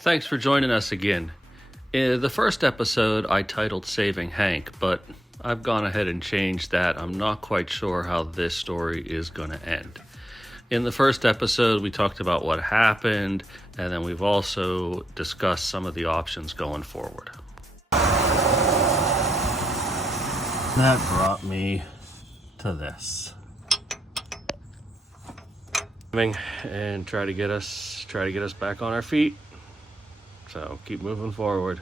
Thanks for joining us again. In the first episode, I titled Saving Hank, but I've gone ahead and changed that. I'm not quite sure how this story is going to end. In the first episode, we talked about what happened, and then we've also discussed some of the options going forward. That brought me to this. And try to get us back on our feet. So keep moving forward.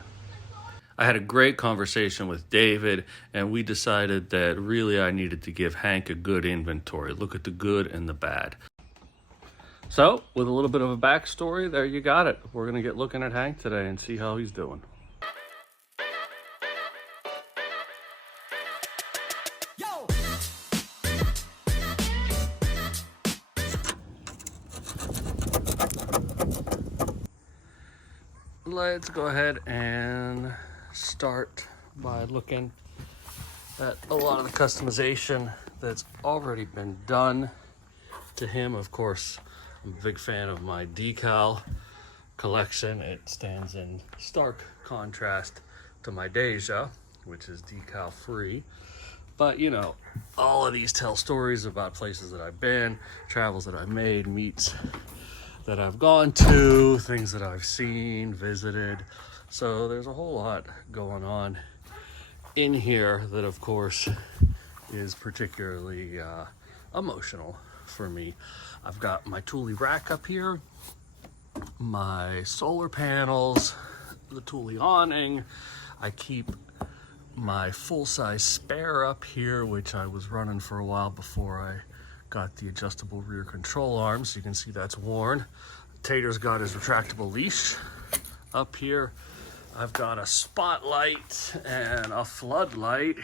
I had a great conversation with David, and we decided that really I needed to give Hank a good inventory. Look at the good and the bad. So, with a little bit of a backstory, there you got it. We're going to get looking at Hank today and see how he's doing. Let's go ahead and start by looking at a lot of the customization that's already been done to him. Of course, I'm a big fan of my decal collection. It stands in stark contrast to my Deja, which is decal free. But you know, all of these tell stories about places that I've been, travels that I've made, meets that I've gone to, things that I've seen, visited. So there's a whole lot going on in here that of course is particularly emotional for me. I've got my Thule rack up here, my solar panels, the Thule awning. I keep my full-size spare up here, which I was running for a while before I got the adjustable rear control arm, so you can see that's worn. Tater's got his retractable leash up here. I've got a spotlight and a floodlight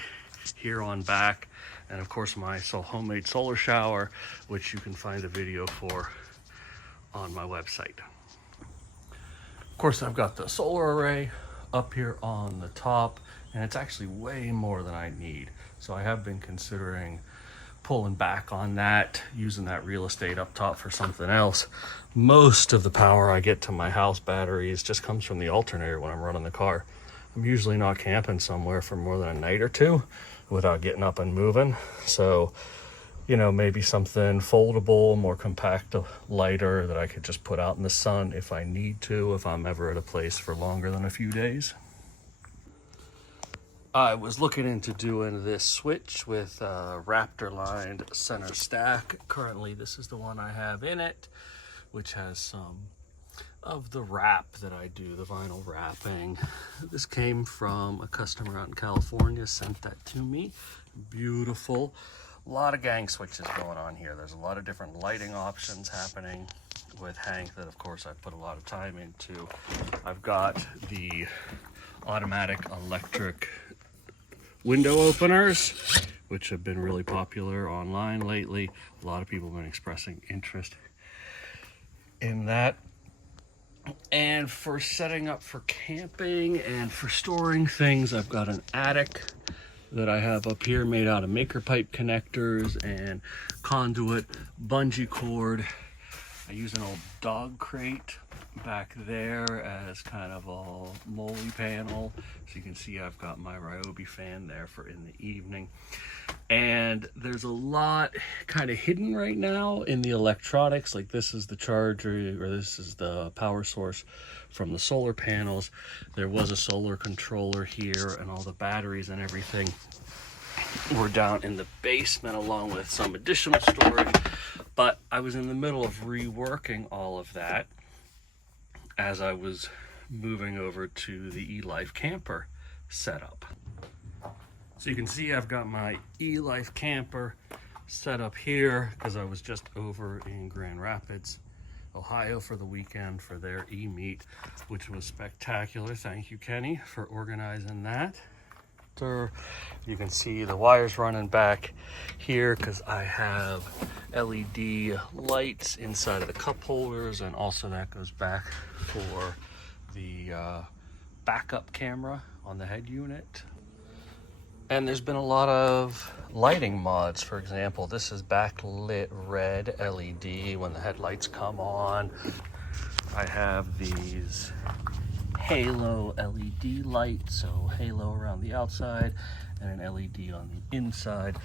here on back, and of course my homemade solar shower, which you can find a video for on my website. Of course, I've got the solar array up here on the top, and it's actually way more than I need. So I have been considering pulling back on that, using that real estate up top for something else. Most of the power I get to my house batteries just comes from the alternator when I'm running the car. I'm usually not camping somewhere for more than a night or two without getting up and moving. So, you know, maybe something foldable, more compact, lighter that I could just put out in the sun if I need to, if I'm ever at a place for longer than a few days. I was looking into doing this switch with a Raptor lined center stack. Currently, this is the one I have in it, which has some of the wrap that I do, the vinyl wrapping. This came from a customer out in California, sent that to me. Beautiful. A lot of gang switches going on here. There's a lot of different lighting options happening with Hank that, of course, I put a lot of time into. I've got the automatic electric window openers, which have been really popular online lately. A lot of people have been expressing interest in that. And for setting up for camping and for storing things, I've got an attic that I have up here made out of maker pipe connectors and conduit, bungee cord. I use an old dog crate back there as kind of a molly panel. So you can see I've got my Ryobi fan there for in the evening. And there's a lot kind of hidden right now in the electronics. Like this is the charger, or this is the power source from the solar panels. There was a solar controller here, and all the batteries and everything were down in the basement along with some additional storage. But I was in the middle of reworking all of that as I was moving over to the eLife camper setup. So you can see I've got my eLife camper set up here because I was just over in Grand Rapids, Ohio for the weekend for their e-meet, which was spectacular. Thank you, Kenny, for organizing that. You can see the wires running back here because I have LED lights inside of the cup holders, and also that goes back for the backup camera on the head unit. And there's been a lot of lighting mods. For example, this is backlit red LED when the headlights come on. I have these halo LED lights, so halo around the outside and an LED on the inside.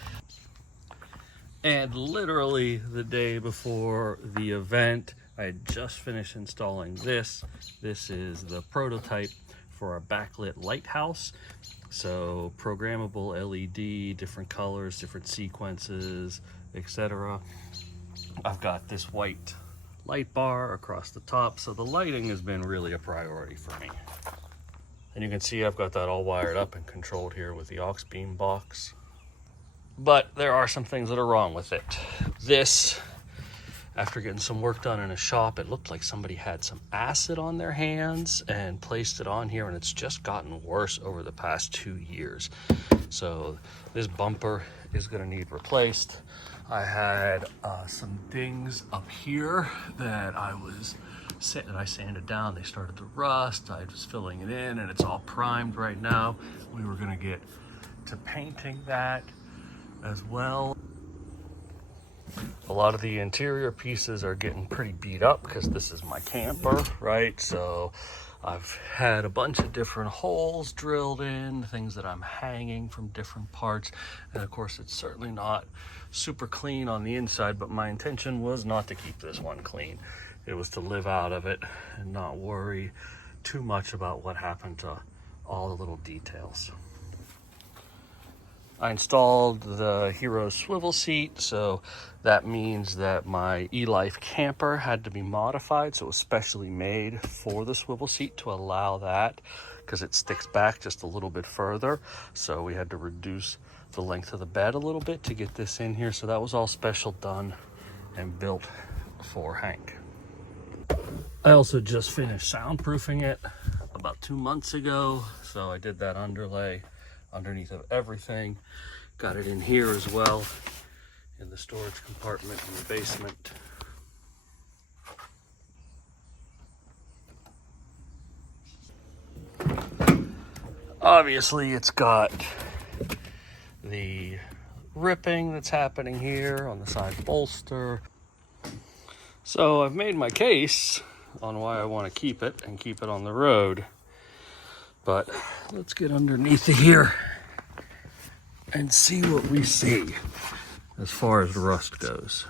And literally the day before the event, I had just finished installing this. This is the prototype for a backlit lighthouse. So programmable LED, different colors, different sequences, etc. I've got this white light bar across the top, so the lighting has been really a priority for me. And you can see I've got that all wired up and controlled here with the aux beam box. But there are some things that are wrong with it. This, after getting some work done in a shop, it looked like somebody had some acid on their hands and placed it on here, and it's just gotten worse over the past 2 years. So this bumper is gonna need replaced. I had some dings up here that I sanded down. They started to rust. I was filling it in, and it's all primed right now. We were gonna get to painting that as well. A lot of the interior pieces are getting pretty beat up because this is my camper, right? So I've had a bunch of different holes drilled in, things that I'm hanging from different parts. And of course, it's certainly not super clean on the inside, but my intention was not to keep this one clean. It was to live out of it and not worry too much about what happened to all the little details. I installed the Hero swivel seat, so that means that my eLife camper had to be modified, so it was specially made for the swivel seat to allow that, because it sticks back just a little bit further. So we had to reduce the length of the bed a little bit to get this in here, so that was all special done and built for Hank. I also just finished soundproofing it about 2 months ago, so I did that underlay underneath of everything. Got it in here as well, in the storage compartment in the basement. Obviously it's got the ripping that's happening here on the side bolster. So I've made my case on why I want to keep it and keep it on the road. But let's get underneath here and see what we see as far as rust goes.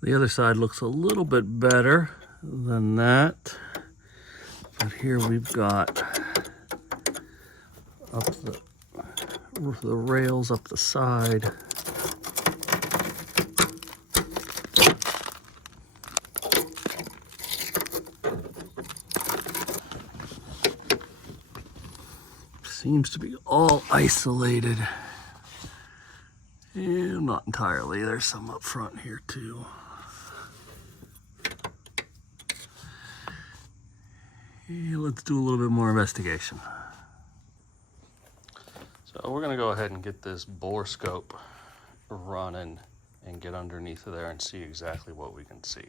The other side looks a little bit better than that. But here we've got up the rails up the side. Seems to be all isolated. And not entirely. There's some up front here too. And let's do a little bit more investigation. So we're gonna go ahead and get this bore scope running and get underneath of there and see exactly what we can see.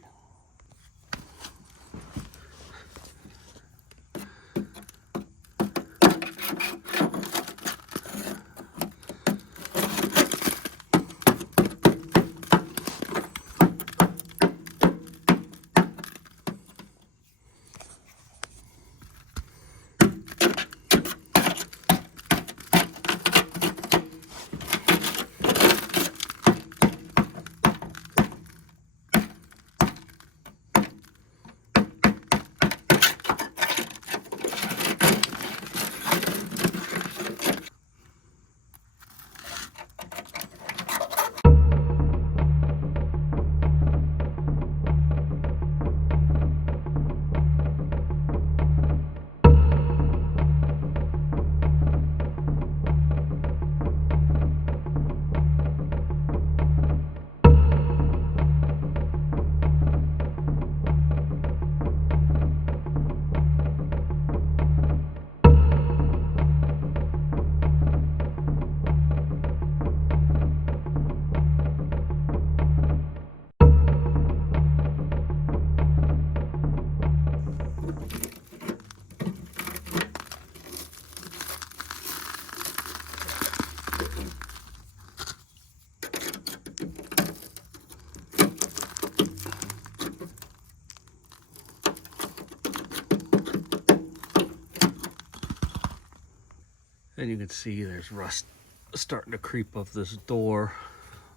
And you can see there's rust starting to creep up this door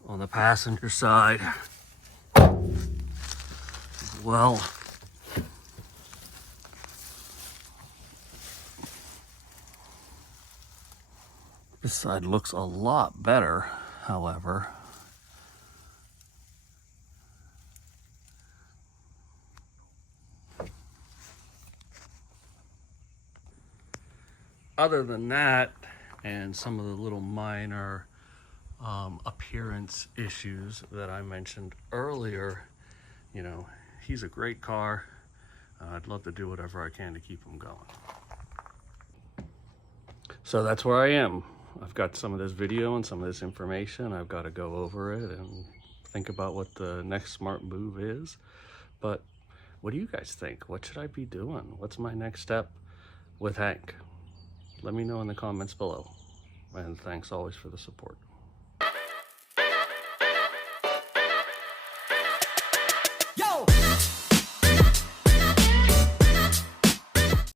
on the passenger side. Well, this side looks a lot better, however. Other than that, and some of the little minor appearance issues that I mentioned earlier, you know, he's a great car. I'd love to do whatever I can to keep him going. So that's where I am. I've got some of this video and some of this information. I've got to go over it and think about what the next smart move is. But what do you guys think? What should I be doing? What's my next step with Hank? Let me know in the comments below. And thanks always for the support.